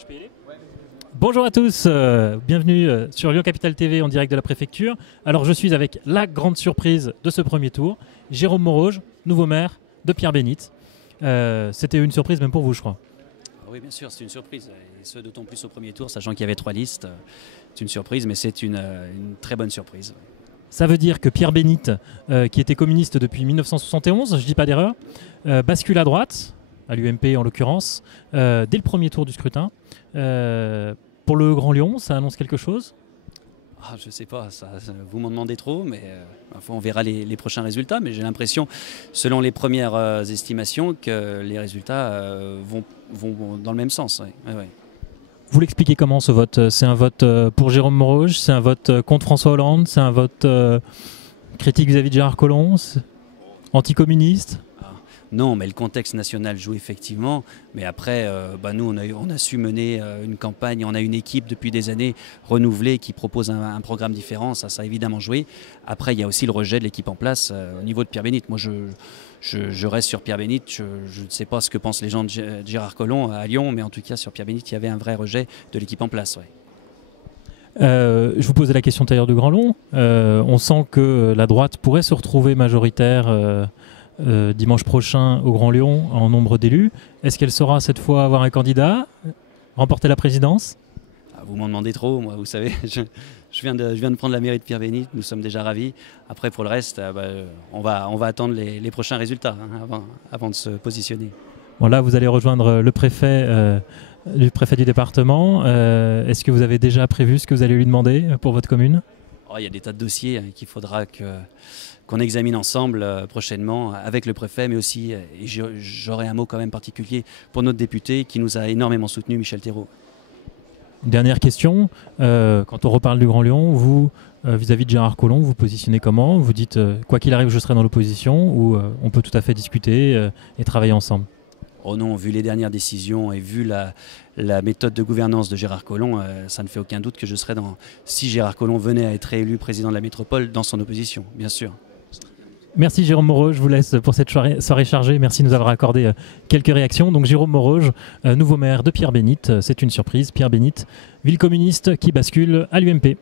Je peux y aller ? Bonjour à tous, bienvenue sur Lyon Capital TV en direct de la préfecture. Alors je suis avec la grande surprise de ce premier tour, Jérôme Moroge, nouveau maire de Pierre-Bénite. C'était une surprise même pour vous, je crois. Oui, bien sûr, c'est une surprise, et ce d'autant plus au premier tour, sachant qu'il y avait 3 listes. C'est une surprise, mais c'est une très bonne surprise. Ça veut dire que Pierre-Bénite, qui était communiste depuis 1971, je ne dis pas d'erreur, bascule à droite, à l'UMP en l'occurrence, dès le premier tour du scrutin. Pour le Grand Lyon, ça annonce quelque chose ? Je ne sais pas, vous m'en demandez trop, mais on verra les prochains résultats. Mais j'ai l'impression, selon les premières estimations, que les résultats vont dans le même sens. Ouais. Ouais. Vous l'expliquez comment ce vote ? C'est un vote pour Jérôme Moroge ? C'est un vote contre François Hollande ? C'est un vote critique vis-à-vis de Gérard Collomb ? Anticommuniste ? Non, mais le contexte national joue effectivement. Mais après, nous, on a su mener une campagne. On a une équipe depuis des années renouvelée qui propose un programme différent. Ça a évidemment joué. Après, il y a aussi le rejet de l'équipe en place au niveau de Pierre-Bénite. Moi, je reste sur Pierre-Bénite. Je ne sais pas ce que pensent les gens de Gérard Collomb à Lyon, mais en tout cas, sur Pierre-Bénite, il y avait un vrai rejet de l'équipe en place. Ouais. Je vous posais la question tout à l'heure de Grand Lyon. On sent que la droite pourrait se retrouver majoritaire dimanche prochain au Grand Lyon en nombre d'élus. Est-ce qu'elle saura cette fois avoir un candidat, remporter la présidence ? Vous m'en demandez trop, moi, vous savez, je viens de prendre la mairie de Pierre-Bénite, nous sommes déjà ravis. Après, pour le reste, on va attendre les prochains résultats avant de se positionner. Bon, là, vous allez rejoindre le préfet du département. Est-ce que vous avez déjà prévu ce que vous allez lui demander pour votre commune ? Il y a des tas de dossiers qu'il faudra qu'on examine ensemble prochainement avec le préfet, mais aussi, et j'aurai un mot quand même particulier pour notre député qui nous a énormément soutenu, Michel Thérault. Dernière question, quand on reparle du Grand Lyon, vous, vis-à-vis de Gérard Collomb, vous positionnez comment ? Vous dites, quoi qu'il arrive, je serai dans l'opposition, ou on peut tout à fait discuter et travailler ensemble ? Oh non, vu les dernières décisions et vu la méthode de gouvernance de Gérard Collomb, ça ne fait aucun doute que je serais si Gérard Collomb venait à être réélu président de la métropole, dans son opposition, bien sûr. Merci Jérôme Moroge, je vous laisse pour cette soirée chargée. Merci de nous avoir accordé quelques réactions. Donc Jérôme Moroge, nouveau maire de Pierre-Bénite, c'est une surprise. Pierre-Bénite, ville communiste qui bascule à l'UMP.